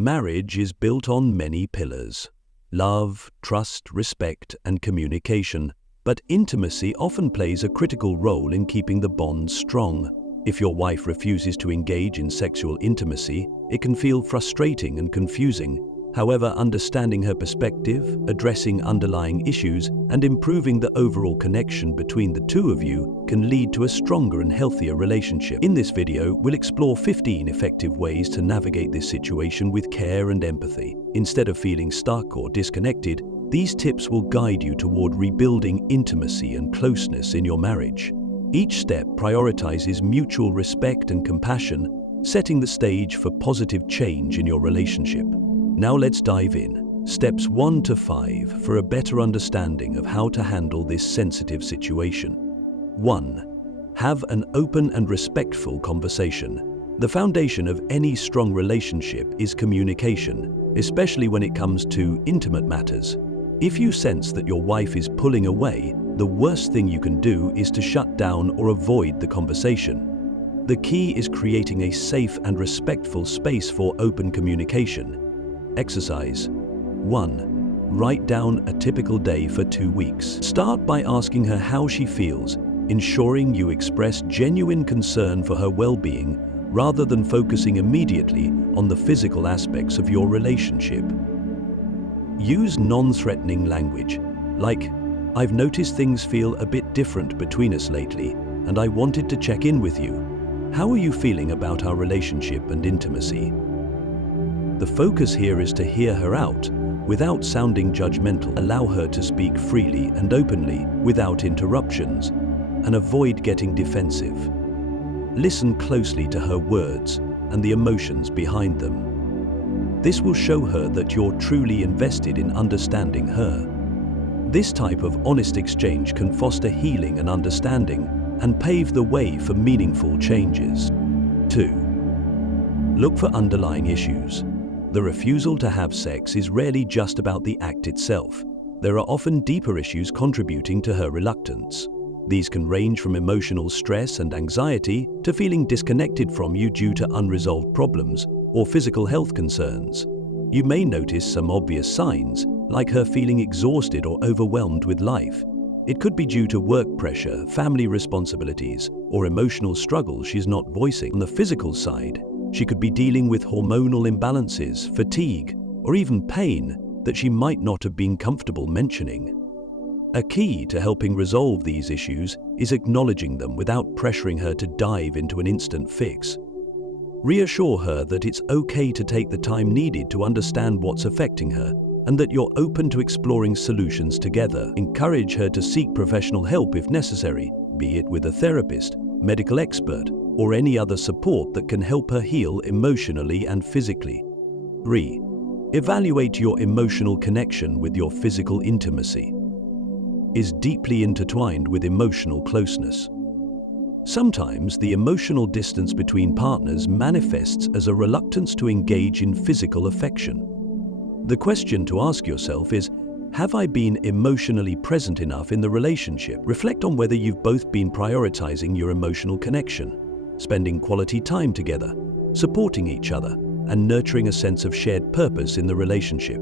Marriage is built on many pillars: love, trust, respect, and communication. But intimacy often plays a critical role in keeping the bond strong. If your wife refuses to engage in sexual intimacy, it can feel frustrating and confusing. However, understanding her perspective, addressing underlying issues, and improving the overall connection between the two of you can lead to a stronger and healthier relationship. In this video, we'll explore 15 effective ways to navigate this situation with care and empathy. Instead of feeling stuck or disconnected, these tips will guide you toward rebuilding intimacy and closeness in your marriage. Each step prioritizes mutual respect and compassion, setting the stage for positive change in your relationship. Now let's dive in. Steps 1 to 5 for a better understanding of how to handle this sensitive situation. 1. Have an open and respectful conversation. The foundation of any strong relationship is communication, especially when it comes to intimate matters. If you sense that your wife is pulling away, the worst thing you can do is to shut down or avoid the conversation. The key is creating a safe and respectful space for open communication. Exercise 1. Write down a typical day for 2 weeks. Start by asking her how she feels, ensuring you express genuine concern for her well-being rather than focusing immediately on the physical aspects of your relationship. Use non-threatening language, like, "I've noticed things feel a bit different between us lately, and I wanted to check in with you. How are you feeling about our relationship and intimacy?" The focus here is to hear her out without sounding judgmental. Allow her to speak freely and openly without interruptions, and avoid getting defensive. Listen closely to her words and the emotions behind them. This will show her that you're truly invested in understanding her. This type of honest exchange can foster healing and understanding and pave the way for meaningful changes. 2. Look for underlying issues. The refusal to have sex is rarely just about the act itself. There are often deeper issues contributing to her reluctance. These can range from emotional stress and anxiety to feeling disconnected from you due to unresolved problems or physical health concerns. You may notice some obvious signs, like her feeling exhausted or overwhelmed with life. It could be due to work pressure, family responsibilities, or emotional struggles she's not voicing. On the physical side, she could be dealing with hormonal imbalances, fatigue, or even pain that she might not have been comfortable mentioning. A key to helping resolve these issues is acknowledging them without pressuring her to dive into an instant fix. Reassure her that it's okay to take the time needed to understand what's affecting her and that you're open to exploring solutions together. Encourage her to seek professional help if necessary, be it with a therapist, medical expert, or any other support that can help her heal emotionally and physically. 3. Evaluate your emotional connection with your physical intimacy. Is deeply intertwined with emotional closeness. Sometimes the emotional distance between partners manifests as a reluctance to engage in physical affection. The question to ask yourself is, have I been emotionally present enough in the relationship? Reflect on whether you've both been prioritizing your emotional connection, spending quality time together, supporting each other, and nurturing a sense of shared purpose in the relationship.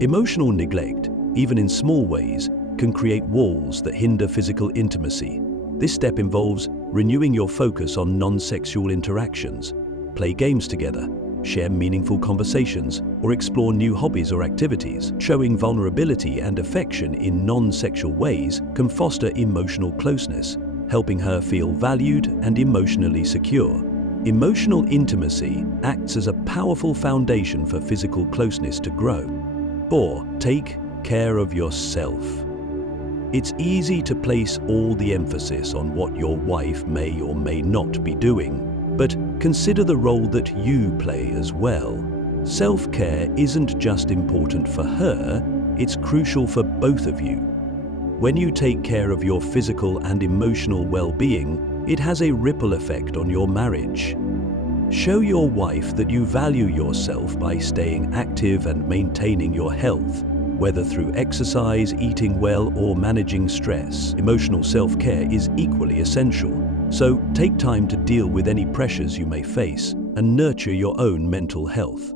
Emotional neglect, even in small ways, can create walls that hinder physical intimacy. This step involves renewing your focus on non-sexual interactions, play games together, share meaningful conversations, or explore new hobbies or activities. Showing vulnerability and affection in non-sexual ways can foster emotional closeness, helping her feel valued and emotionally secure. Emotional intimacy acts as a powerful foundation for physical closeness to grow. 4. Take care of yourself. It's easy to place all the emphasis on what your wife may or may not be doing, but consider the role that you play as well. Self-care isn't just important for her, it's crucial for both of you. When you take care of your physical and emotional well-being, it has a ripple effect on your marriage. Show your wife that you value yourself by staying active and maintaining your health, whether through exercise, eating well, or managing stress. Emotional self-care is equally essential, so take time to deal with any pressures you may face and nurture your own mental health.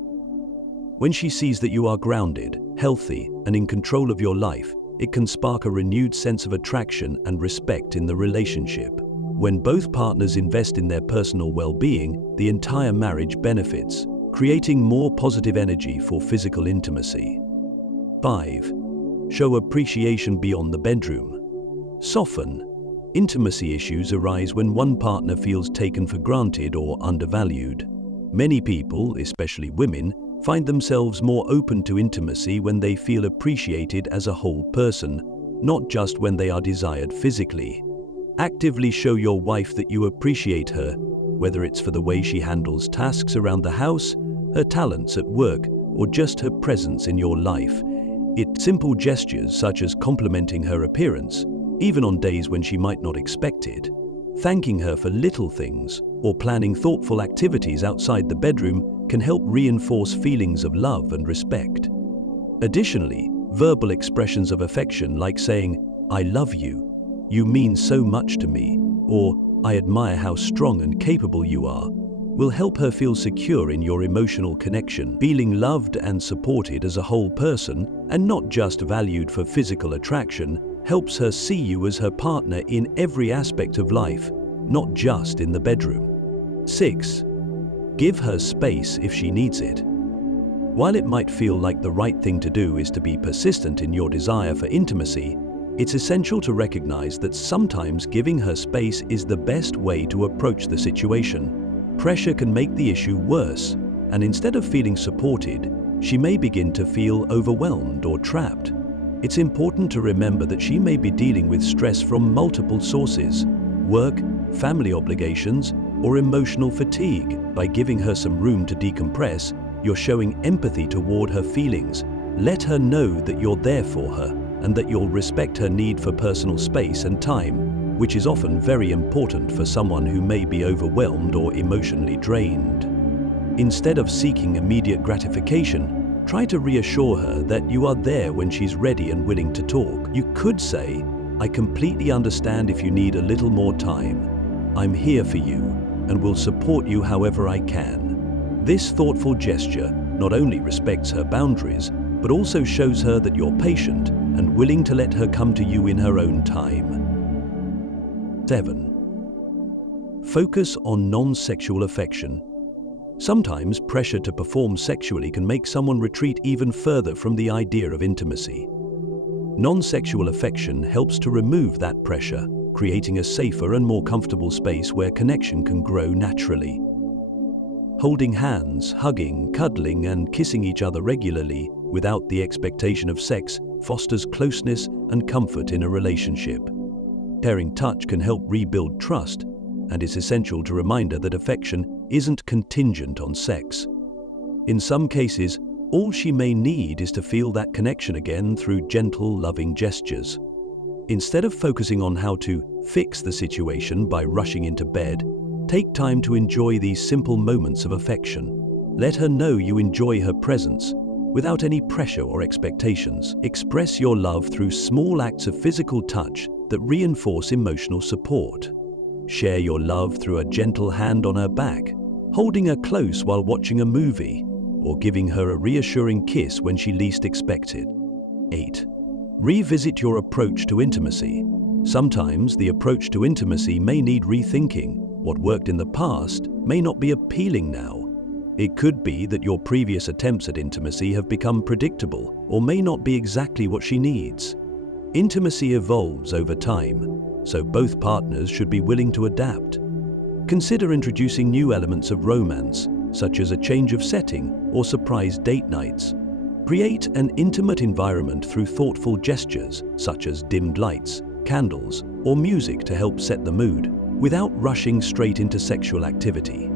When she sees that you are grounded, healthy, and in control of your life, it can spark a renewed sense of attraction and respect in the relationship. When both partners invest in their personal well-being, the entire marriage benefits, creating more positive energy for physical intimacy. 5. Show appreciation beyond the bedroom. Soften. Intimacy issues arise when one partner feels taken for granted or undervalued. Many people, especially women, find themselves more open to intimacy when they feel appreciated as a whole person, not just when they are desired physically. Actively show your wife that you appreciate her, whether it's for the way she handles tasks around the house, her talents at work, or just her presence in your life. It's simple gestures such as complimenting her appearance, even on days when she might not expect it, thanking her for little things, or planning thoughtful activities outside the bedroom can help reinforce feelings of love and respect. Additionally, verbal expressions of affection like saying, "I love you," "You mean so much to me," or "I admire how strong and capable you are," will help her feel secure in your emotional connection. Feeling loved and supported as a whole person, and not just valued for physical attraction, helps her see you as her partner in every aspect of life, not just in the bedroom. 6. Give her space if she needs it. While it might feel like the right thing to do is to be persistent in your desire for intimacy, it's essential to recognize that sometimes giving her space is the best way to approach the situation. Pressure can make the issue worse, and instead of feeling supported, she may begin to feel overwhelmed or trapped. It's important to remember that she may be dealing with stress from multiple sources: work, family obligations, or emotional fatigue. By giving her some room to decompress, you're showing empathy toward her feelings. Let her know that you're there for her and that you'll respect her need for personal space and time, which is often very important for someone who may be overwhelmed or emotionally drained. Instead of seeking immediate gratification, try to reassure her that you are there when she's ready and willing to talk. You could say, "I completely understand if you need a little more time. I'm here for you and will support you however I can." This thoughtful gesture not only respects her boundaries, but also shows her that you're patient and willing to let her come to you in her own time. 7. Focus on non-sexual affection. Sometimes pressure to perform sexually can make someone retreat even further from the idea of intimacy. Non-sexual affection helps to remove that pressure, creating a safer and more comfortable space where connection can grow naturally. Holding hands, hugging, cuddling, and kissing each other regularly without the expectation of sex fosters closeness and comfort in a relationship. Caring touch can help rebuild trust, and is essential to remind her that affection isn't contingent on sex. In some cases, all she may need is to feel that connection again through gentle, loving gestures. Instead of focusing on how to fix the situation by rushing into bed, take time to enjoy these simple moments of affection. Let her know you enjoy her presence, without any pressure or expectations. Express your love through small acts of physical touch that reinforce emotional support. Share your love through a gentle hand on her back, holding her close while watching a movie, or giving her a reassuring kiss when she least expects it. 8. Revisit your approach to intimacy. Sometimes the approach to intimacy may need rethinking. What worked in the past may not be appealing now. It could be that your previous attempts at intimacy have become predictable or may not be exactly what she needs. Intimacy evolves over time, so both partners should be willing to adapt. Consider introducing new elements of romance, such as a change of setting or surprise date nights. Create an intimate environment through thoughtful gestures, such as dimmed lights, candles, or music to help set the mood, without rushing straight into sexual activity.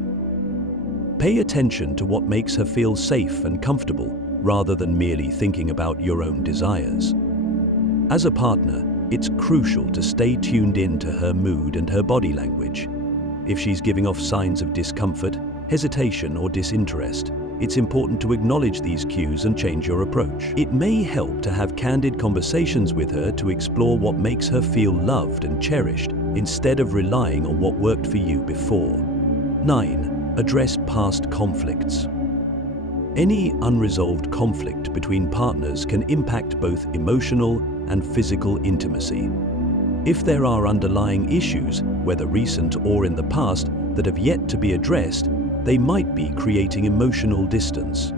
Pay attention to what makes her feel safe and comfortable, rather than merely thinking about your own desires. As a partner, it's crucial to stay tuned in to her mood and her body language. If she's giving off signs of discomfort, hesitation, or disinterest, it's important to acknowledge these cues and change your approach. It may help to have candid conversations with her to explore what makes her feel loved and cherished, instead of relying on what worked for you before. 9. Address past conflicts. Any unresolved conflict between partners can impact both emotional and physical intimacy. If there are underlying issues, whether recent or in the past, that have yet to be addressed, they might be creating emotional distance.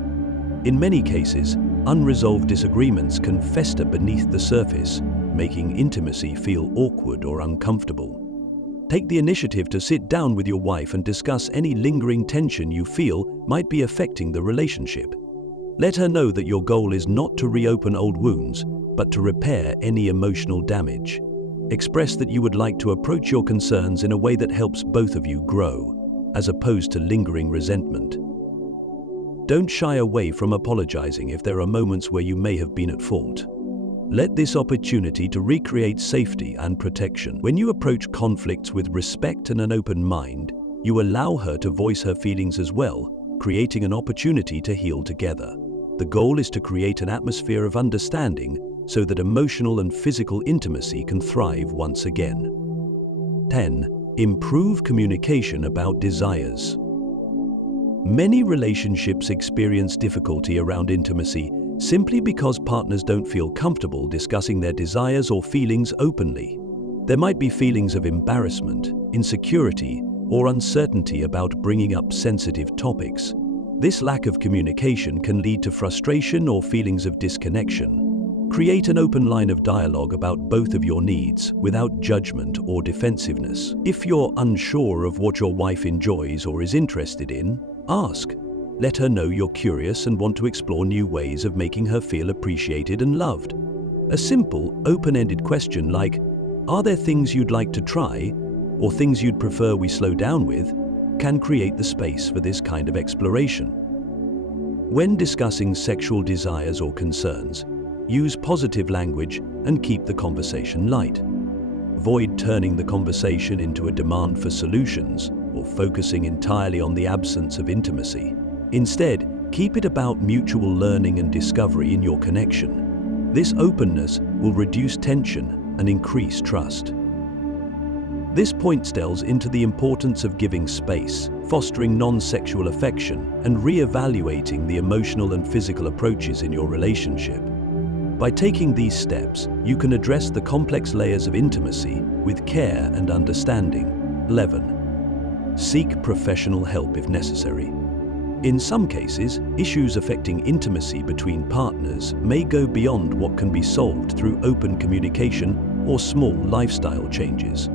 In many cases, unresolved disagreements can fester beneath the surface, making intimacy feel awkward or uncomfortable. Take the initiative to sit down with your wife and discuss any lingering tension you feel might be affecting the relationship. Let her know that your goal is not to reopen old wounds, but to repair any emotional damage. Express that you would like to approach your concerns in a way that helps both of you grow, as opposed to lingering resentment. Don't shy away from apologizing if there are moments where you may have been at fault. Let this opportunity to recreate safety and protection. When you approach conflicts with respect and an open mind, you allow her to voice her feelings as well, creating an opportunity to heal together. The goal is to create an atmosphere of understanding so that emotional and physical intimacy can thrive once again. 10. Improve communication about desires. Many relationships experience difficulty around intimacy simply because partners don't feel comfortable discussing their desires or feelings openly. There might be feelings of embarrassment, insecurity, or uncertainty about bringing up sensitive topics. This lack of communication can lead to frustration or feelings of disconnection. Create an open line of dialogue about both of your needs without judgment or defensiveness. If you're unsure of what your wife enjoys or is interested in, ask. Let her know you're curious and want to explore new ways of making her feel appreciated and loved. A simple, open-ended question like, "Are there things you'd like to try?" or "things you'd prefer we slow down with?" can create the space for this kind of exploration. When discussing sexual desires or concerns, use positive language and keep the conversation light. Avoid turning the conversation into a demand for solutions or focusing entirely on the absence of intimacy. Instead, keep it about mutual learning and discovery in your connection. This openness will reduce tension and increase trust. This point delves into the importance of giving space, fostering non-sexual affection, and re-evaluating the emotional and physical approaches in your relationship. By taking these steps, you can address the complex layers of intimacy with care and understanding. 11. Seek professional help if necessary. In some cases, issues affecting intimacy between partners may go beyond what can be solved through open communication or small lifestyle changes.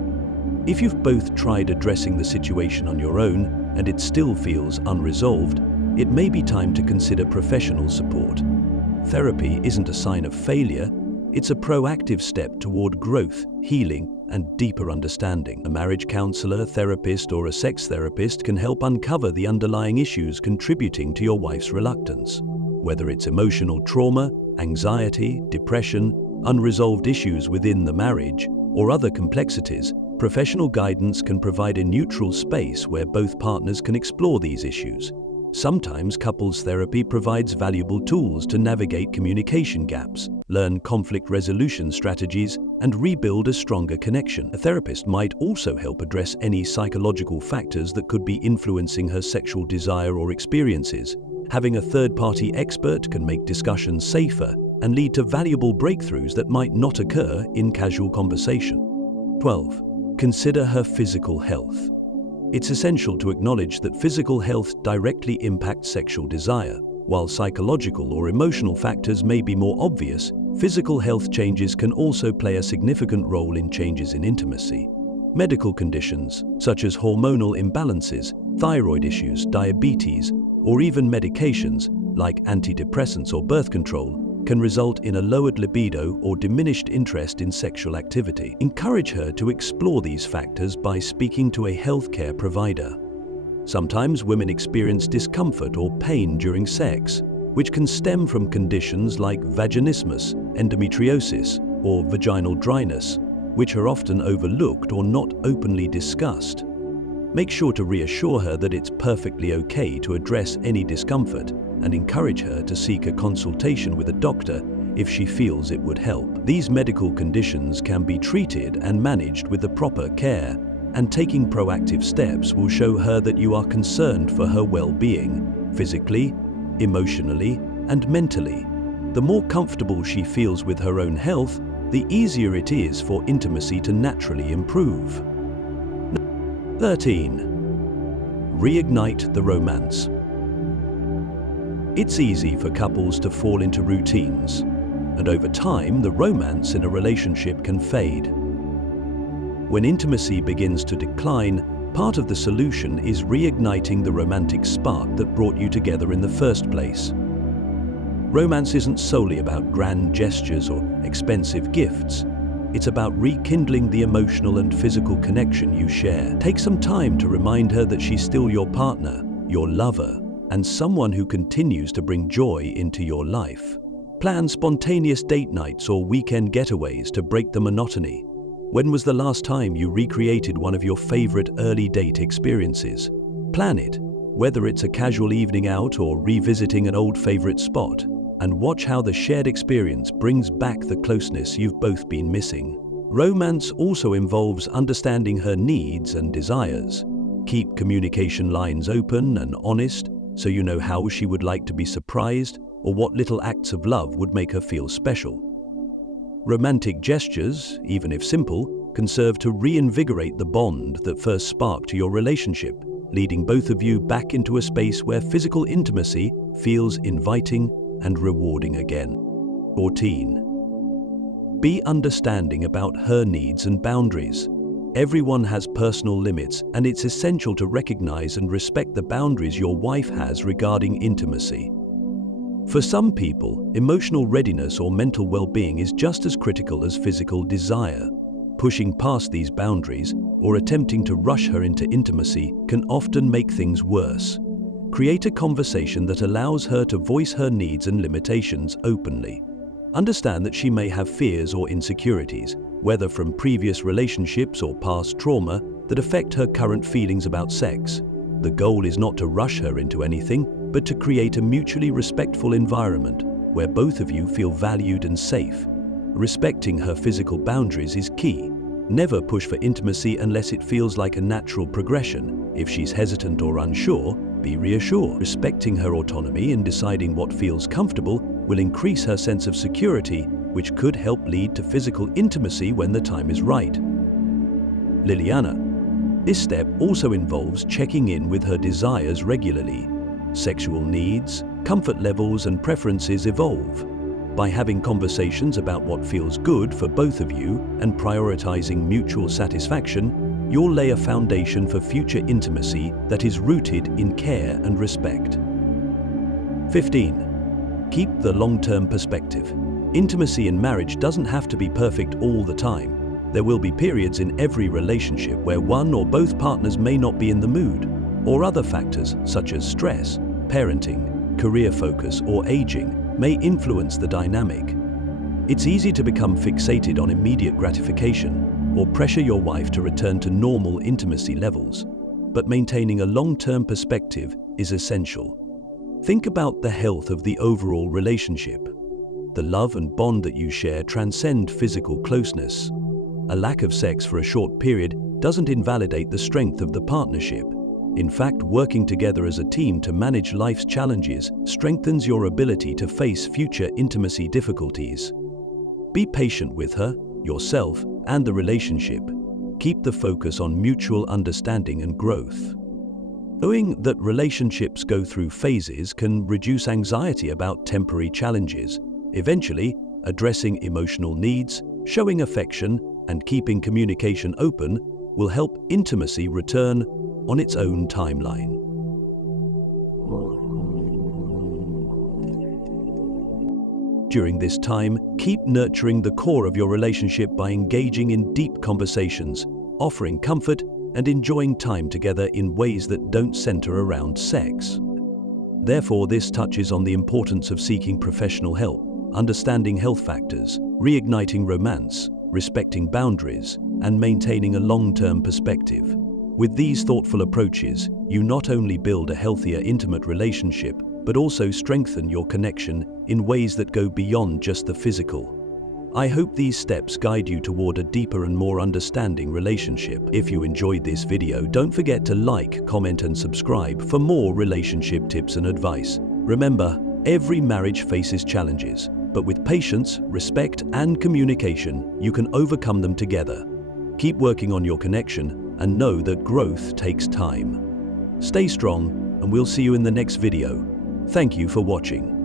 If you've both tried addressing the situation on your own and it still feels unresolved, it may be time to consider professional support. Therapy isn't a sign of failure, it's a proactive step toward growth, healing, and deeper understanding. A marriage counselor, therapist, or a sex therapist can help uncover the underlying issues contributing to your wife's reluctance. Whether it's emotional trauma, anxiety, depression, unresolved issues within the marriage, or other complexities, professional guidance can provide a neutral space where both partners can explore these issues. Sometimes couples therapy provides valuable tools to navigate communication gaps, learn conflict resolution strategies, and rebuild a stronger connection. A therapist might also help address any psychological factors that could be influencing her sexual desire or experiences. Having a third-party expert can make discussions safer and lead to valuable breakthroughs that might not occur in casual conversation. 12. Consider her physical health. It's essential to acknowledge that physical health directly impacts sexual desire. While psychological or emotional factors may be more obvious, physical health changes can also play a significant role in changes in intimacy. Medical conditions, such as hormonal imbalances, thyroid issues, diabetes, or even medications like antidepressants or birth control, can result in a lowered libido or diminished interest in sexual activity. Encourage her to explore these factors by speaking to a healthcare provider. Sometimes women experience discomfort or pain during sex, which can stem from conditions like vaginismus, endometriosis, or vaginal dryness, which are often overlooked or not openly discussed. Make sure to reassure her that it's perfectly okay to address any discomfort and encourage her to seek a consultation with a doctor if she feels it would help. These medical conditions can be treated and managed with the proper care, and taking proactive steps will show her that you are concerned for her well-being, physically, emotionally, and mentally. The more comfortable she feels with her own health, the easier it is for intimacy to naturally improve. 13. Reignite the romance. It's easy for couples to fall into routines, and over time, the romance in a relationship can fade. When intimacy begins to decline, part of the solution is reigniting the romantic spark that brought you together in the first place. Romance isn't solely about grand gestures or expensive gifts. It's about rekindling the emotional and physical connection you share. Take some time to remind her that she's still your partner, your lover, and someone who continues to bring joy into your life. Plan spontaneous date nights or weekend getaways to break the monotony. When was the last time you recreated one of your favorite early date experiences? Plan it, whether it's a casual evening out or revisiting an old favorite spot, and watch how the shared experience brings back the closeness you've both been missing. Romance also involves understanding her needs and desires. Keep communication lines open and honest, so you know how she would like to be surprised or what little acts of love would make her feel special. Romantic gestures, even if simple, can serve to reinvigorate the bond that first sparked your relationship, leading both of you back into a space where physical intimacy feels inviting and rewarding again. 14. Be understanding about her needs and boundaries. Everyone has personal limits, and it's essential to recognize and respect the boundaries your wife has regarding intimacy. For some people, emotional readiness or mental well-being is just as critical as physical desire. Pushing past these boundaries or attempting to rush her into intimacy can often make things worse. Create a conversation that allows her to voice her needs and limitations openly. Understand that she may have fears or insecurities, whether from previous relationships or past trauma, that affect her current feelings about sex. The goal is not to rush her into anything, but to create a mutually respectful environment where both of you feel valued and safe. Respecting her physical boundaries is key. Never push for intimacy unless it feels like a natural progression. If she's hesitant or unsure, be reassured. Respecting her autonomy in deciding what feels comfortable will increase her sense of security, which could help lead to physical intimacy when the time is right. Liliana. This step also involves checking in with her desires regularly. Sexual needs, comfort levels, and preferences evolve. By having conversations about what feels good for both of you and prioritizing mutual satisfaction, you'll lay a foundation for future intimacy that is rooted in care and respect. 15. Keep the long-term perspective. Intimacy in marriage doesn't have to be perfect all the time. There will be periods in every relationship where one or both partners may not be in the mood, or other factors such as stress, parenting, career focus, or aging may influence the dynamic. It's easy to become fixated on immediate gratification or pressure your wife to return to normal intimacy levels, but maintaining a long-term perspective is essential. Think about the health of the overall relationship. The love and bond that you share transcend physical closeness. A lack of sex for a short period doesn't invalidate the strength of the partnership. In fact, working together as a team to manage life's challenges strengthens your ability to face future intimacy difficulties. Be patient with her, yourself, and the relationship. Keep the focus on mutual understanding and growth. Knowing that relationships go through phases can reduce anxiety about temporary challenges. Eventually, addressing emotional needs, showing affection, and keeping communication open will help intimacy return on its own timeline. During this time, keep nurturing the core of your relationship by engaging in deep conversations, offering comfort, and enjoying time together in ways that don't center around sex. Therefore, this touches on the importance of seeking professional help, understanding health factors, reigniting romance, respecting boundaries, and maintaining a long-term perspective. With these thoughtful approaches, you not only build a healthier, intimate relationship, but also strengthen your connection in ways that go beyond just the physical. I hope these steps guide you toward a deeper and more understanding relationship. If you enjoyed this video, don't forget to like, comment, and subscribe for more relationship tips and advice. Remember, every marriage faces challenges, but with patience, respect, and communication, you can overcome them together. Keep working on your connection and know that growth takes time. Stay strong, and we'll see you in the next video. Thank you for watching.